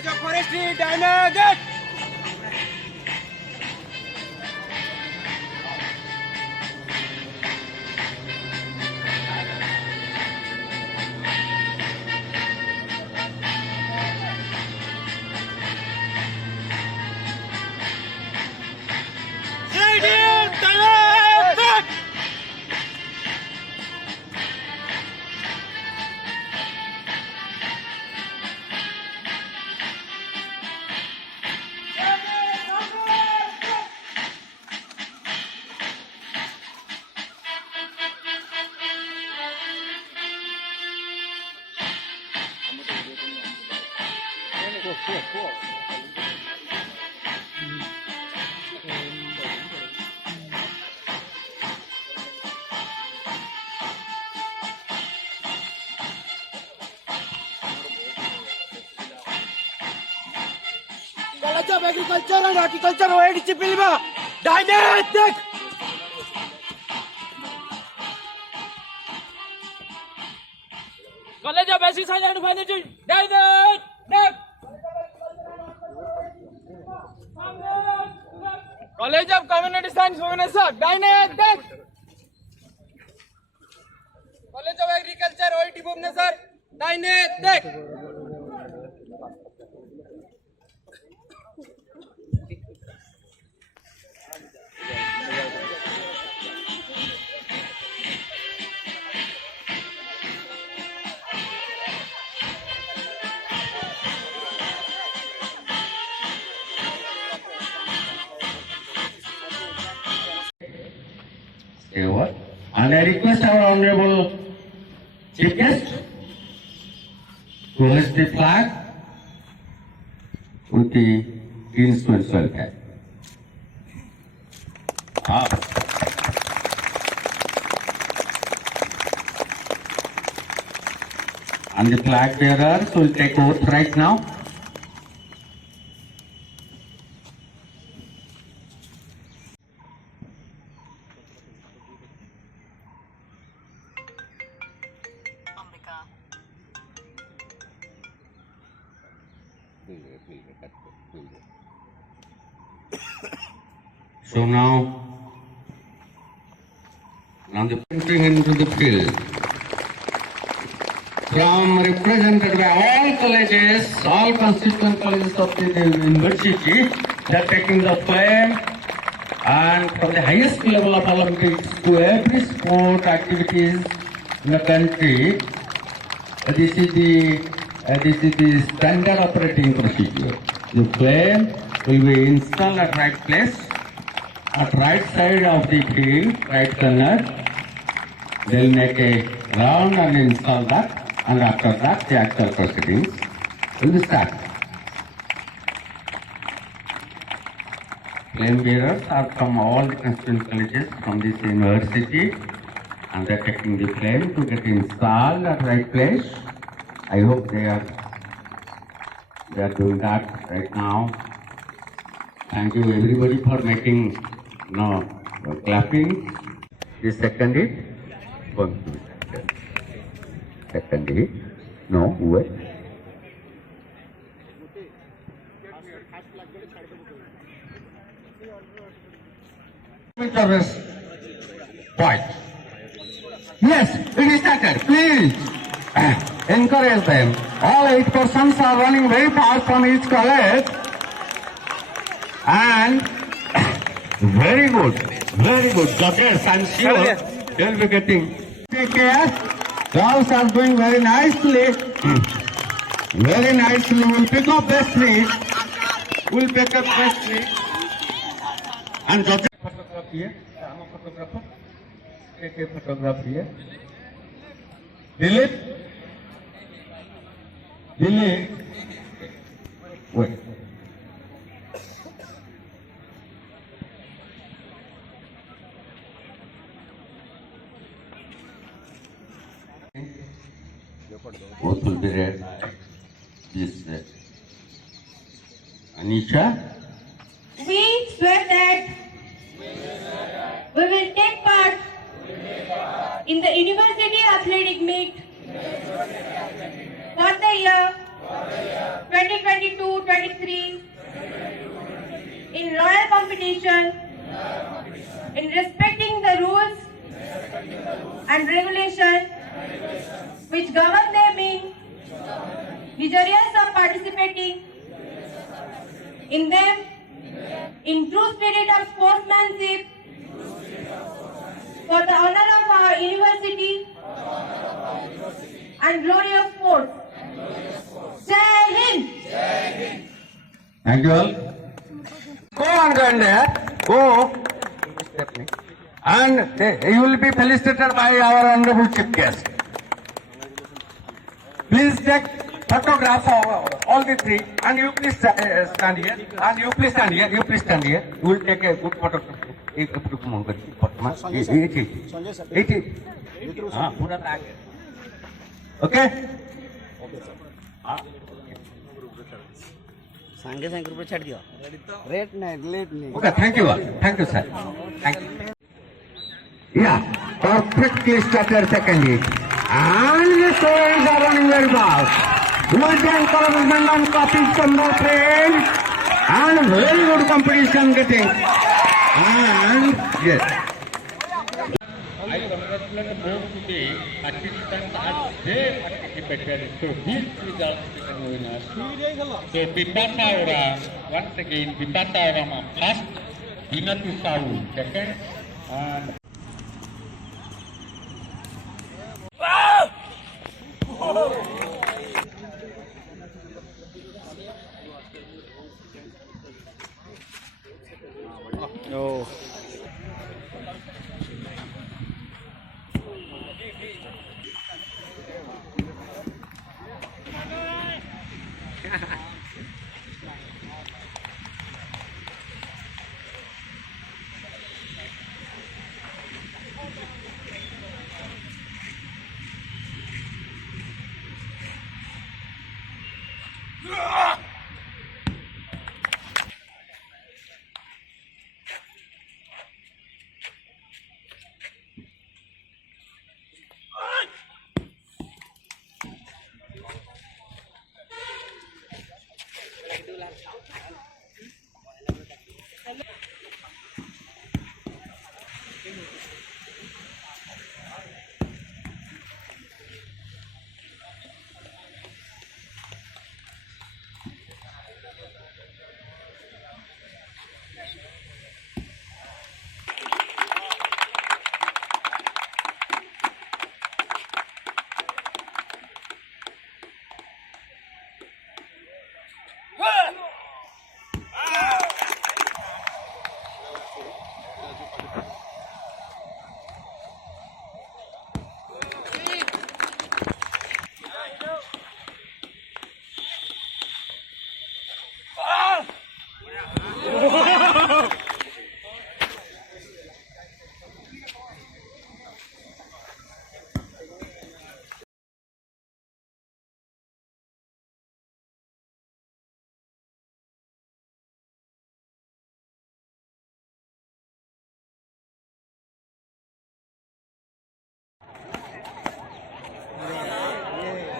College of Forestry, Dynagate. College of Agriculture and Horticulture, OUAT, Dynagate. College of Basic Science and Biology, Dynagate. College of Community Science, Bhubaneswar, Dynagate. College of Agriculture, OUAT, Bhubaneswar, Dynagate. And I request our Honorable Chief Guest to hoist the flag with the constituent welfare. And the flag bearers will take oath right now. So now the entering into the field from represented by all colleges, all constituent colleges of the university, they are taking the flame, and from the highest level of Olympics to every sport activities in the country, this is the standard operating procedure. The flame will be installed at right place, at right side of the field, right corner. They will make a round and install that, and after that the actual proceedings will be started. Flame bearers are from all the constituent colleges from this university, and they are taking the flame to get installed at right place. I hope they are doing that right now. Thank you everybody for making clapping. The second hit, going to be second hit. No, wait. Point. Yes, it is started. Please encourage them. All 8 persons are running very fast from each college. And very good. Judges, I'm sure they'll be getting. Take care. Girls are doing very nicely. Very nicely. We'll pick up bestly. And judges. Photograph here. I'm a photographer. Take a photograph here. Delete. Wait. What will be read? This Anisha. We swear that we will take part in the University Athletic Meet for the year 2022 free in loyal competition, in respecting the rules and regulations which govern them in, desirous of participating in them in true spirit of sportsmanship for the honor of our university and glory of sports. Jai Hind! Thank you all. Go on, go. And you will be felicitated by our honorable chief guest. Please take photograph of all the three, and you please stand here. And you please stand here. You please stand here. We will take a good photograph. Okay. संगे संग group छाड़ दियो rate नहीं late नहीं Okay, thank you all. Thank you, sir. Thank you. Yeah, perfectly started second hit. And the stories are running very fast. Golden Correspondent on copies from the train. And very good competition getting. And yes. I congratulate both the participants as they participated. So these results become winners. So Bipasa Aura, once again, Bipasa Aura first, Vinatu Sahu second, and oh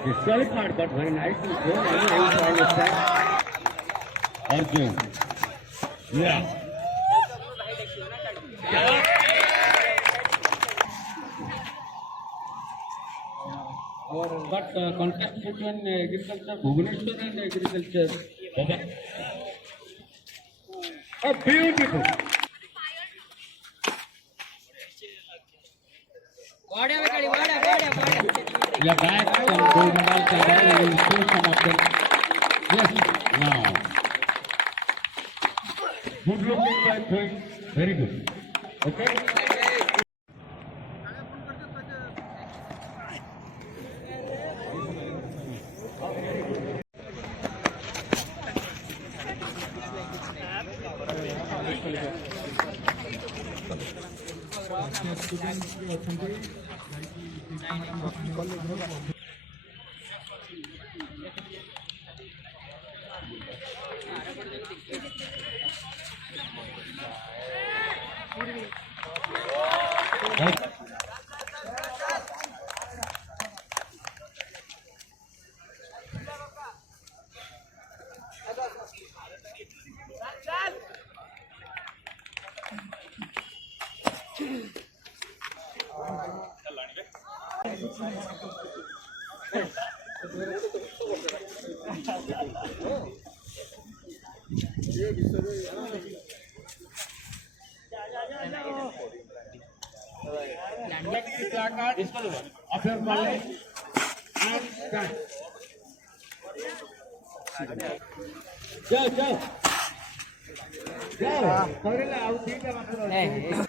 disqualified, but very nicely thrown. I understand. Arjun. Yeah. But contest between agriculture, Bhubaneswar and agriculture. Oh, beautiful. Yeah, back and gold medals are there. We will show some of them. Yes, now. Good looking by throwing. Very good. Okay. of your college and stand. जाओ जाओ जाओ करेला आओ ठीक है मतलब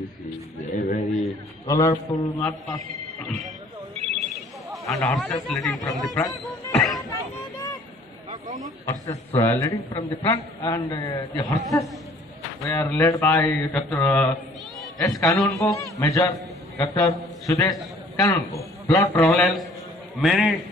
This is a very colorful mud path and horses leading from the front. Horses leading from the front, and the horses were led by Dr. S. Kanungo, Major Dr. Sudesh Kanungo. Blood travels many